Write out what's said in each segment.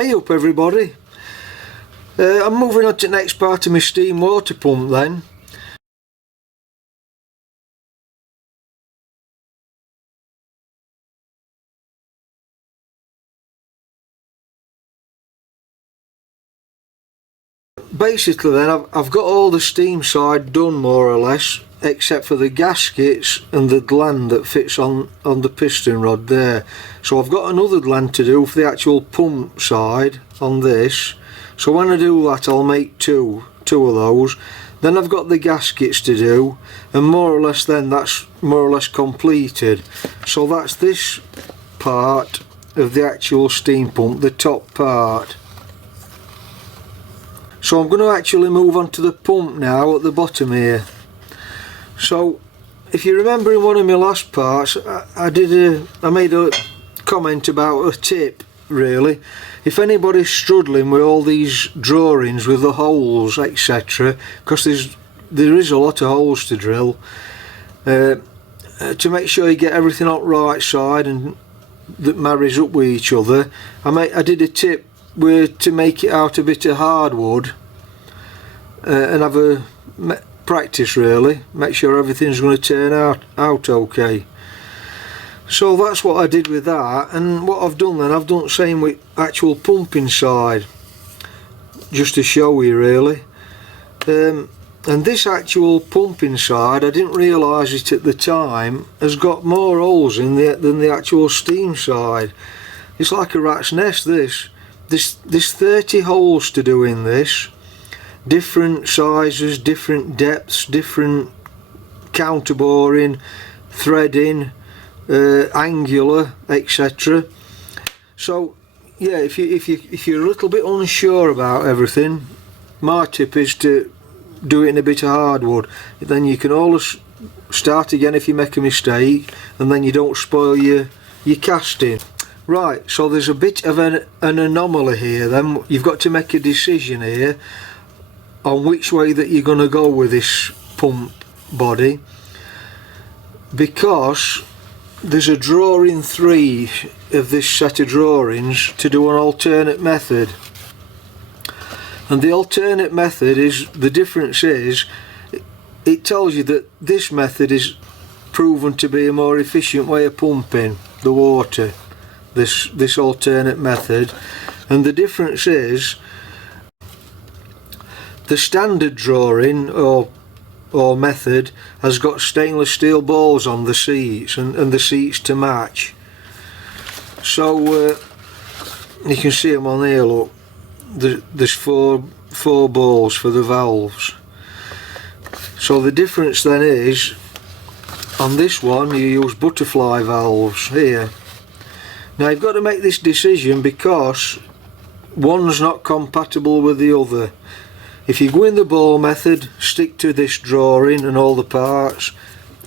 Hey up everybody, I'm moving on to the next part of my steam water pump then. Basically then I've got all the steam side done more or less, except for the gaskets and the gland that fits on the piston rod there. So I've got another gland to do for the actual pump side on this. So when I do that I'll make two of those. Then I've got the gaskets to do, and more or less then that's more or less completed. So that's this part of the actual steam pump, the top part. So I'm going to actually move on to the pump now at the bottom here. So if you remember in one of my last parts I made a comment about a tip really. If anybody's struggling with all these drawings with the holes etc, because there is a lot of holes to drill, to make sure you get everything on the right side and that marries up with each other, I did a tip to make it out a bit of hardwood and have a practice really, make sure everything's going to turn out okay. So that's what I did with that, and what I've done then, I've done the same with actual pumping side, just to show you really. And this actual pumping side, I didn't realise it at the time, has got more holes in than the actual steam side. It's like a rat's nest this. There's 30 holes to do in this, different sizes, different depths, different counterboring, threading, angular, etc. So yeah, if you're a little bit unsure about everything, my tip is to do it in a bit of hardwood. Then you can always start again if you make a mistake, and then you don't spoil your casting. Right, so there's a bit of an anomaly here then. You've got to make a decision here on which way that you're going to go with this pump body, because there's a drawing 3 of this set of drawings to do an alternate method. And the alternate method is, the difference is, it tells you that this method is proven to be a more efficient way of pumping the water, this alternate method. And the difference is, the standard drawing or method has got stainless steel balls on the seats and the seats to match. So you can see them on here, look, there's four balls for the valves. So the difference then is, on this one you use butterfly valves here. Now you've got to make this decision because one's not compatible with the other. If you go in the ball method, stick to this drawing and all the parts.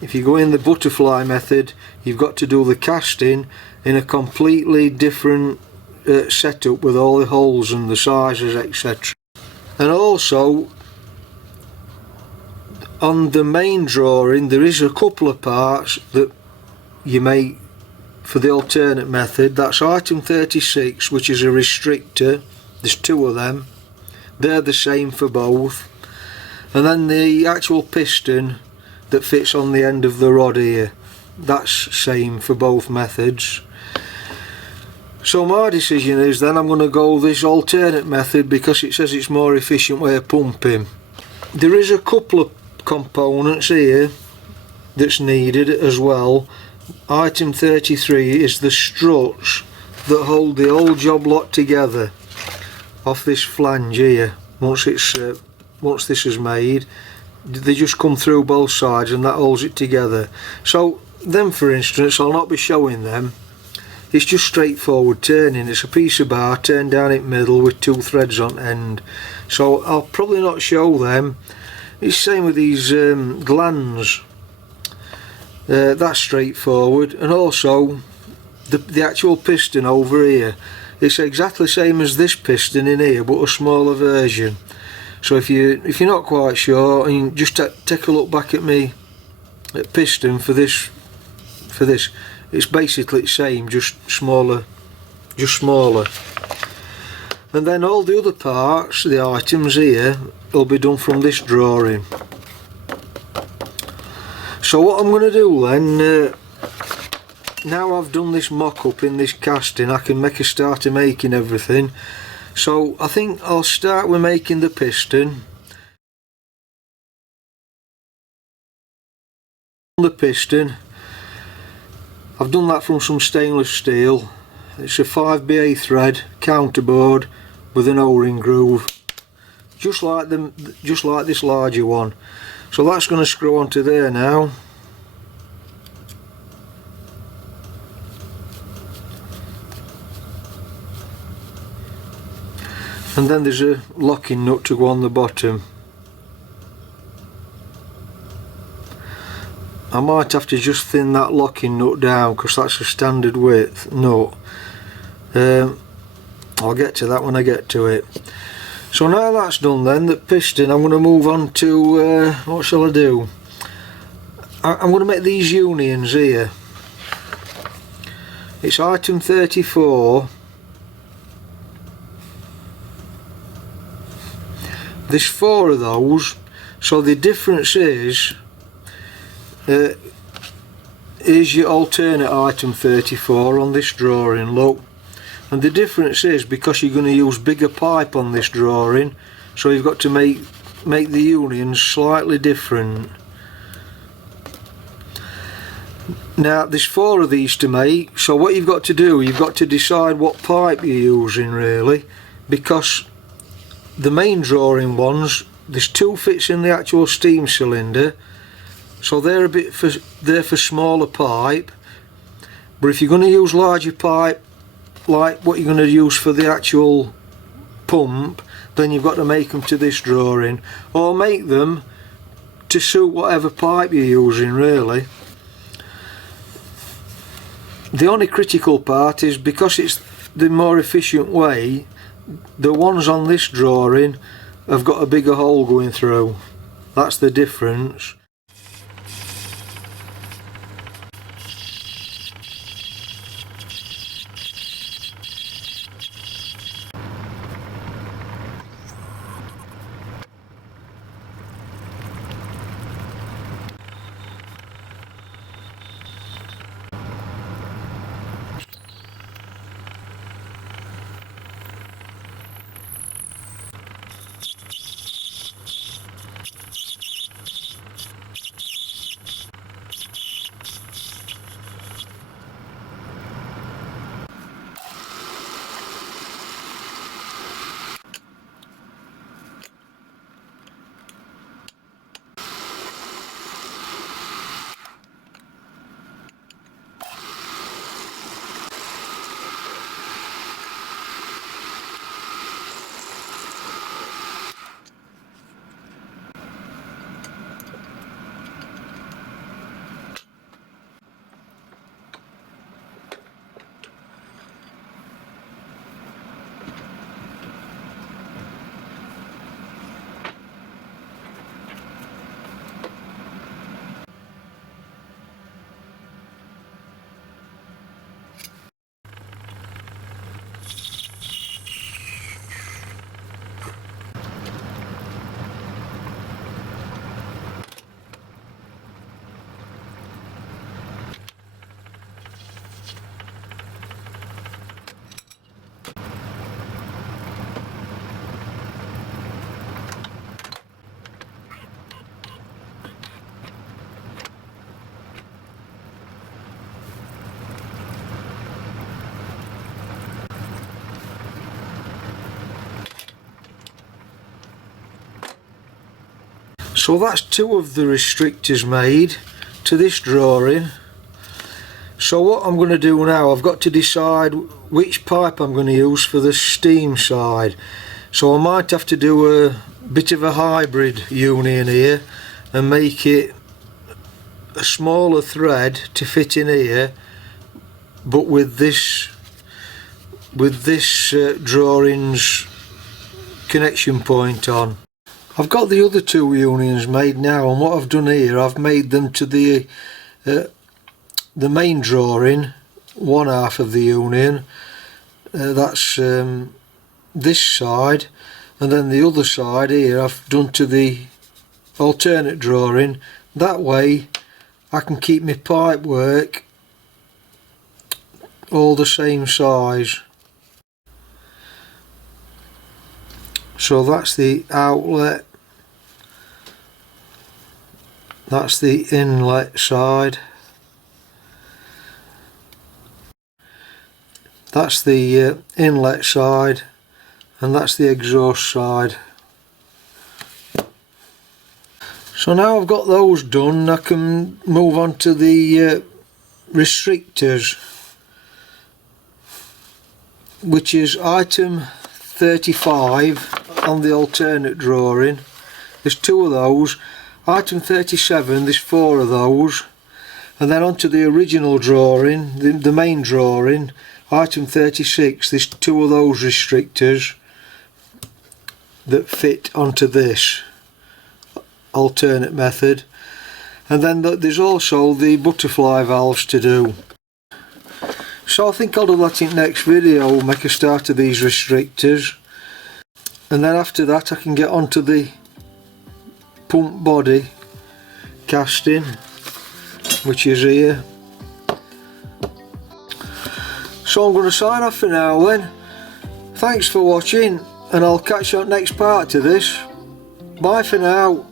If you go in the butterfly method, you've got to do the casting in a completely different setup with all the holes and the sizes etc. And also on the main drawing there is a couple of parts that you make for the alternate method. That's item 36, which is a restrictor. There's 2 of them. They're the same for both. And then the actual piston that fits on the end of the rod here, that's same for both methods. So my decision is then I'm going to go this alternate method because it says it's more efficient way of pumping. There is a couple of components here that's needed as well. Item 33 is the struts that hold the whole job lot together off this flange here. Once this is made, they just come through both sides and that holds it together. So them, for instance, I'll not be showing them. It's just straightforward turning. It's a piece of bar turned down in the middle with 2 threads on end. So I'll probably not show them. It's the same with these glands. That's straightforward. And also the actual piston over here, it's exactly the same as this piston in here, but a smaller version. So if you're not quite sure, and just take a look back at me piston for this, it's basically the same, just smaller. and then all the other parts, the items here, will be done from this drawing. So what I'm going to do then, now I've done this mock-up in this casting, I can make a start of making everything. So I think I'll start with making the piston. The piston, I've done that from some stainless steel. It's a 5BA thread counterboard with an O-ring groove, just like this larger one. So that's going to screw onto there now. And then there's a locking nut to go on the bottom. I might have to just thin that locking nut down because that's a standard width nut. I'll get to that when I get to it. So now that's done then, the piston, I'm going to move on to, what shall I do? I'm going to make these unions here. It's item 34. There's 4 of those, so the difference is here's your alternate item 34 on this drawing, look. And the difference is because you're going to use bigger pipe on this drawing, so you've got to make the unions slightly different. Now there's 4 of these to make, so what you've got to do, you've got to decide what pipe you're using really, because the main drawing ones, there's 2 fits in the actual steam cylinder, so they're for smaller pipe. But if you're going to use larger pipe like what you're going to use for the actual pump, then you've got to make them to this drawing, or make them to suit whatever pipe you're using really. The only critical part is because it's the more efficient way, the ones on this drawing have got a bigger hole going through. That's the difference. So that's 2 of the restrictors made to this drawing. So what I'm going to do now, I've got to decide which pipe I'm going to use for the steam side. So I might have to do a bit of a hybrid union here and make it a smaller thread to fit in here, but with this drawing's connection point on. I've got the other 2 unions made now, and what I've done here, I've made them to the main drawing, one half of the union. That's this side, and then the other side here I've done to the alternate drawing. That way I can keep my pipe work all the same size. So that's the outlet, that's the inlet side, that's the inlet side, and that's the exhaust side. So now I've got those done, I can move on to the restrictors, which is item 35 on the alternate drawing. There's 2 of those. Item 37, there's 4 of those. And then onto the original drawing, the main drawing, item 36, there's 2 of those restrictors that fit onto this alternate method. And then there's also the butterfly valves to do. So I think I'll do that in next video, make a start of these restrictors, and then after that I can get onto the pump body casting, which is here. So I'm going to sign off for now then. Thanks for watching, and I'll catch you on the next part to this. Bye for now.